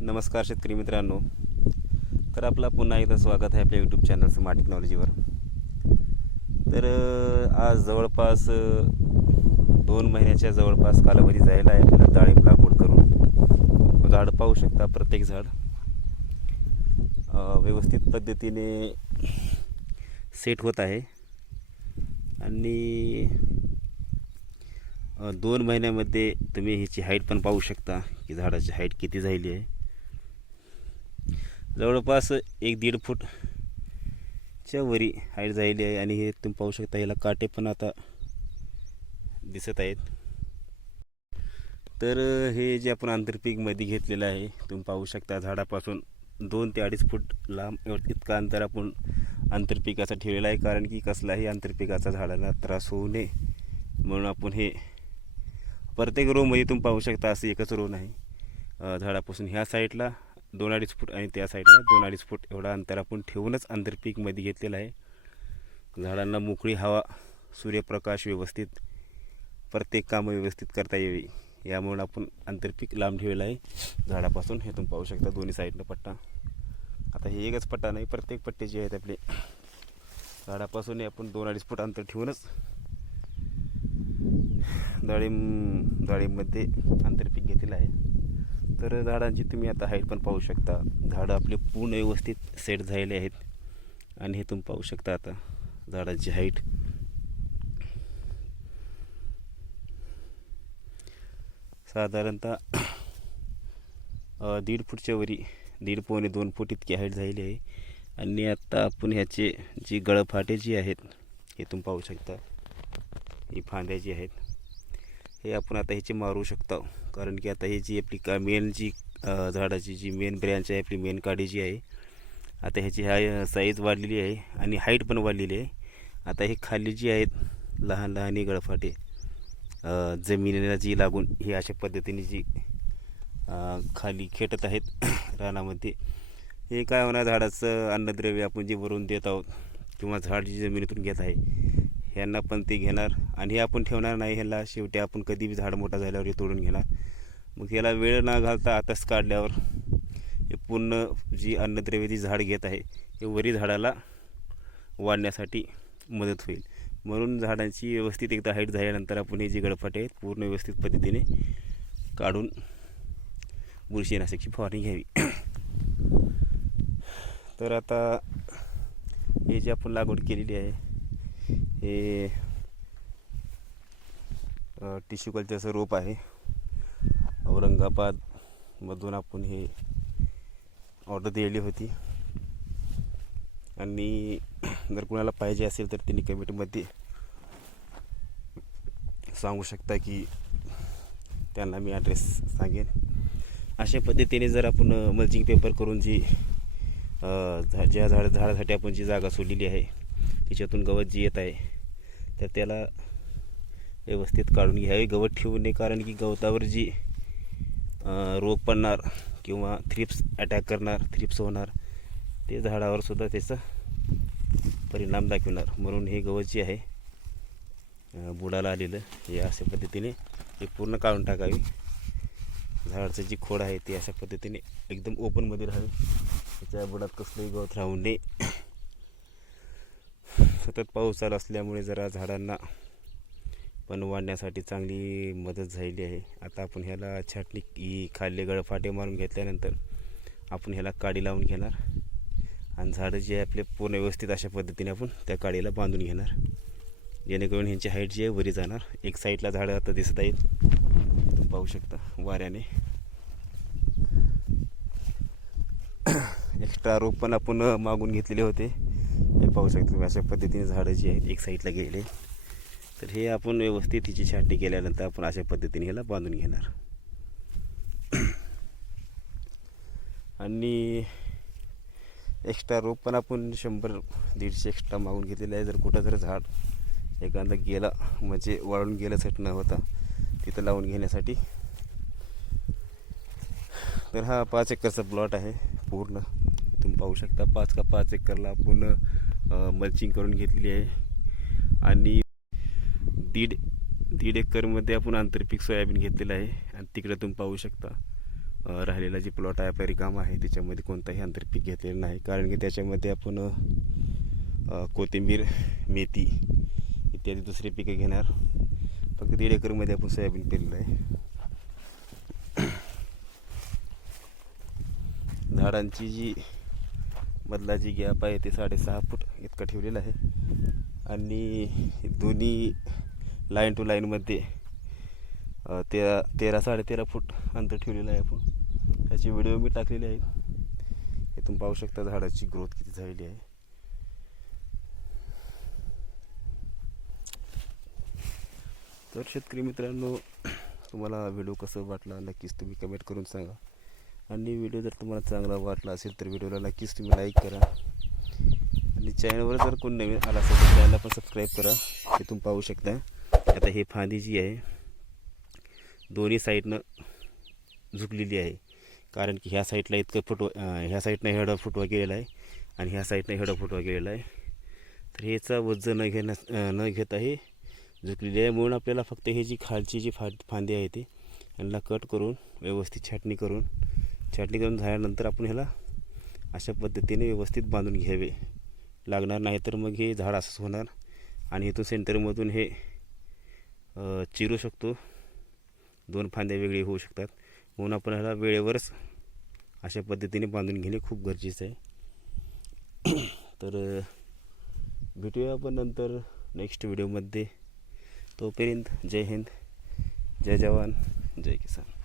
नमस्कार शेतकरी मित्रांनो. तर आपला पुन्हा एकदा स्वागत आहे आपल्या यूट्यूब चॅनल स्मार्ट टेक्नॉलॉजीवर तर आज जवळपास दोन महिन्याच्या जवळपास कालावधी जायला आहे. आपल्याला डाळिंब लागवड करून झाड पाहू शकता प्रत्येक झाड. व्यवस्थित पद्धतीने सेट होत आहे. आणि दोन महिन्यामध्ये तुम्ही ह्याची हाईट पण पाहू शकता की झाडाची हाईट किती झाली आहे. जवळपास एक दीड फूटच्या वरी हाईट झालेली आहे आणि हे तुम्ही पाहू शकता याला काटे पण आता दिसत आहेत. तर हे जे आपण आंतरपीकमध्ये घेतलेलं आहे तुम्ही पाहू शकता झाडापासून दोन ते अडीच फूट लांब इतका इतकं अंतर आपण आंतरपिकाचा ठेवलेला आहे कारण की कसलाही आंतरपिकाचा झाडाला त्रास होऊ नये. म्हणून आपण हे प्रत्येक रोमध्ये तुम्ही पाहू शकता असं एकच रो नाही. झाडापासून ह्या साईडला दोन अडीच फूट आणि त्या साईडला दोन अडीच फूट एवढा अंतर आपण ठेवूनच आंतरपीकमध्ये घेतलेलं आहे. झाडांना मोकळी हवा सूर्यप्रकाश व्यवस्थित प्रत्येक कामं व्यवस्थित करता यावी. यामुळे आपण आंतरपीक लांब ठेवलं आहे. झाडापासून हे तुम्ही पाहू शकता दोन्ही साईडनं पट्टा. आता हे एकच पट्टा नाही प्रत्येक पट्टे जे आहेत आपले. झाडापासून आपण दोन अडीच फूट अंतर ठेवूनच डाळिंब डाळिंबमध्ये आंतरपीक घेतलेलं आहे. तर झाडांची तुम्ही आता हाईट पण पाहू शकता. झाडं आपले पूर्ण व्यवस्थित सेट झालेले आहेत. आणि हे तुम्ही पाहू शकता आता झाडांची हाईट. साधारणतः दीड फूटच्या वरी दीड पावणे दोन फूट इतकी हाईट झालेली आहे. आणि आत्ता आपण ह्याचे जी गळफाटे जी आहेत हे तुम्ही पाहू शकता. ही फांद्या जी आहेत. हे आपण आता ह्याची मारू शकतो. कारण की आता ही जी आपली का मेन जी झाडाची जी मेन ब्रँच आहे आपली मेन काडी जी आहे आता ह्याची हाय साईज वाढलेली आहे आणि हाईट पण वाढलेली आहे. आता हे खाली जी आहेत लहान लहान हे गळफाटे जमिनीला जी लागून ही अशा पद्धतीने जी खाली खेटत आहेत रानामध्ये हे काय होणार झाडाचं अन्नद्रव्य आपण जे वरून देत आहोत किंवा झाड जी जमिनीतून घेत आहे ह्यांना पण ते घेणार आणि हे आपण ठेवणार नाही ह्याला. शेवटी आपण कधी बी झाड मोठा झाल्यावर हे तोडून घेणार. मग याला वेळ न घालता आताच काढल्यावर हे पूर्ण जी अन्नद्रव्य जी झाड घेत आहे हे वरी झाडाला वाढण्यासाठी मदत होईल. म्हणून झाडांची व्यवस्थित एकदा हाईट झाल्यानंतर आपण हे जे गळफाटे आहेत पूर्ण व्यवस्थित पद्धतीने काढून बुरशीनाशकची फवारणी घ्यावी. तर आता हे जे आपण लागवड केलेली आहे हे टिश्यू कल्चरचं रोप आहे. औरंगाबादमधून आपण हे ऑर्डर दिलेली होती. आणि जर कुणाला पाहिजे असेल तर त्यांनी कमिटीमध्ये सांगू शकता की त्यांना मी ॲड्रेस सांगेन. अशा पद्धतीने जर आपण मल्चिंग पेपर करून जी झा ज्या झाड झाडासाठी आपण जी जागा सोडलेली आहे तिच्यातून गवत जी येत आहे तर त्याला व्यवस्थित काढून घ्यावे. गवत ठेवू नये कारण की गवतावर जी रोग पडणार किंवा थ्रिप्स अटॅक करणार थ्रिप्स होणार ते झाडावर सुद्धा त्याचा परिणाम दाखवणार. म्हणून हे गवत जे आहे बुडाला आलेलं हे अशा पद्धतीने हे पूर्ण काढून टाकावी. झाडाचं जी खोड आहे ती अशा पद्धतीने एकदम ओपनमध्ये राहावी. त्याच्या बुडात कसलंही गवत राहू नये. सतत पाऊस चालू असल्यामुळे जरा झाडांना पण वाढण्यासाठी चांगली मदत झालेली आहे. आता आपण ह्याला छाटणी ही खाल्ले गळफाटे मारून घेतल्यानंतर आपण ह्याला काडी लावून घेणार. आणि झाडं जे आपले पूर्ण व्यवस्थित अशा पद्धतीने आपण त्या काडीला बांधून घेणार. जेणेकरून ह्यांची हाईट जी आहे वरी जाणार. एक साईडला झाडं आता दिसत आहेत. पाहू शकता वाऱ्याने. एक्स्ट्रा रोप पण आपण मागून घेतलेले होते. हे पाहू शकता तुम्ही अशा पद्धतीने झाडं जी आहेत एक साईडला गेले तर हे आपण व्यवस्थित तिची छाटणी केल्यानंतर आपण अशा पद्धतीने ह्याला बांधून घेणार. आणि एक्स्ट्रा रोप पण आपण शंभर दीडशे एक्स्ट्रा मागून घेतलेले आहे. जर कुठं जर झाड एखादा गेला म्हणजे वाळून गेल्यासाठी न होता तिथं लावून घेण्यासाठी. तर हा पाच एकरचा प्लॉट आहे पूर्ण. तुम्ही पाहू शकता पाच का पाच एकरला पूर्ण मल्चिंग करून घेतलेली आहे. आणि दीड दीड एकरमध्ये आपण आंतरपीक सोयाबीन घेतलेलं आहे. आणि तिकडे तुम्ही पाहू शकता राहिलेला जी प्लॉट आहे आपला रिकामा आहे त्याच्यामध्ये कोणताही आंतरपीक घेतलेलं नाही. कारण की त्याच्यामध्ये आपण कोथिंबीर मेथी इत्यादी दुसरी पिकं घेणार. फक्त दीड एकरमध्ये आपण सोयाबीन पेरलेलं आहे. झाडांची जी मधला जी गॅप आहे ते साडेसहा फूट इतकं ठेवलेला आहे. आणि दोन्ही लाईन टू लाईनमध्ये तेरा तेरा साडेतेरा फूट अंतर ठेवलेलं आहे आपण. त्याची व्हिडिओ मी टाकलेली आहे इथून पाहू शकता झाडाची ग्रोथ किती झालेली आहे. तर शेतकरी मित्रांनो तुम्हाला व्हिडिओ कसं वाटला नक्कीच तुम्ही कमेंट करून सांगा. आणि व्हिडिओ जर तुम्हाला चांगला वाटला असेल तर व्हिडिओला नक्कीच तुम्ही लाईक करा. आणि चॅनलवर जर कोण नवीन आला असेल तर चॅनलला पण सबस्क्राईब करा. तिथून पाहू शकता. आता हे फांदी जी आहे दोन्ही साईडनं झुकलेली आहे. कारण की ह्या साईडला इतकं फुटवा ह्या साईडनं हेडा फुटवा गेलेला आहे आणि ह्या साईडनं हेडा फुटवा गेलेला आहे. तर ह्याचा वजन न घेण्यास न घेता हे झुकलेली आहे. म्हणून आपल्याला फक्त हे जी खालची जी फा फांदी आहे ती यांना कट करून व्यवस्थित छाटणी करून छाटणी करून झाल्यानंतर आपण ह्याला अशा पद्धतीने व्यवस्थित बांधून घ्यावे. लागणार नाही तर मग हे झाड असंच होणार. आणि इथून सेंटरमधून हे चिरू शकतो. दोन फांद्या वेगळी होऊ शकतात. म्हणून आपण ह्याला वेळेवरच अशा पद्धतीने बांधून घेणे खूप गरजेचं आहे. तर भेटूया आपण नंतर नेक्स्ट व्हिडिओमध्ये तोपर्यंत जय हिंद. जय जवान. जय किसान.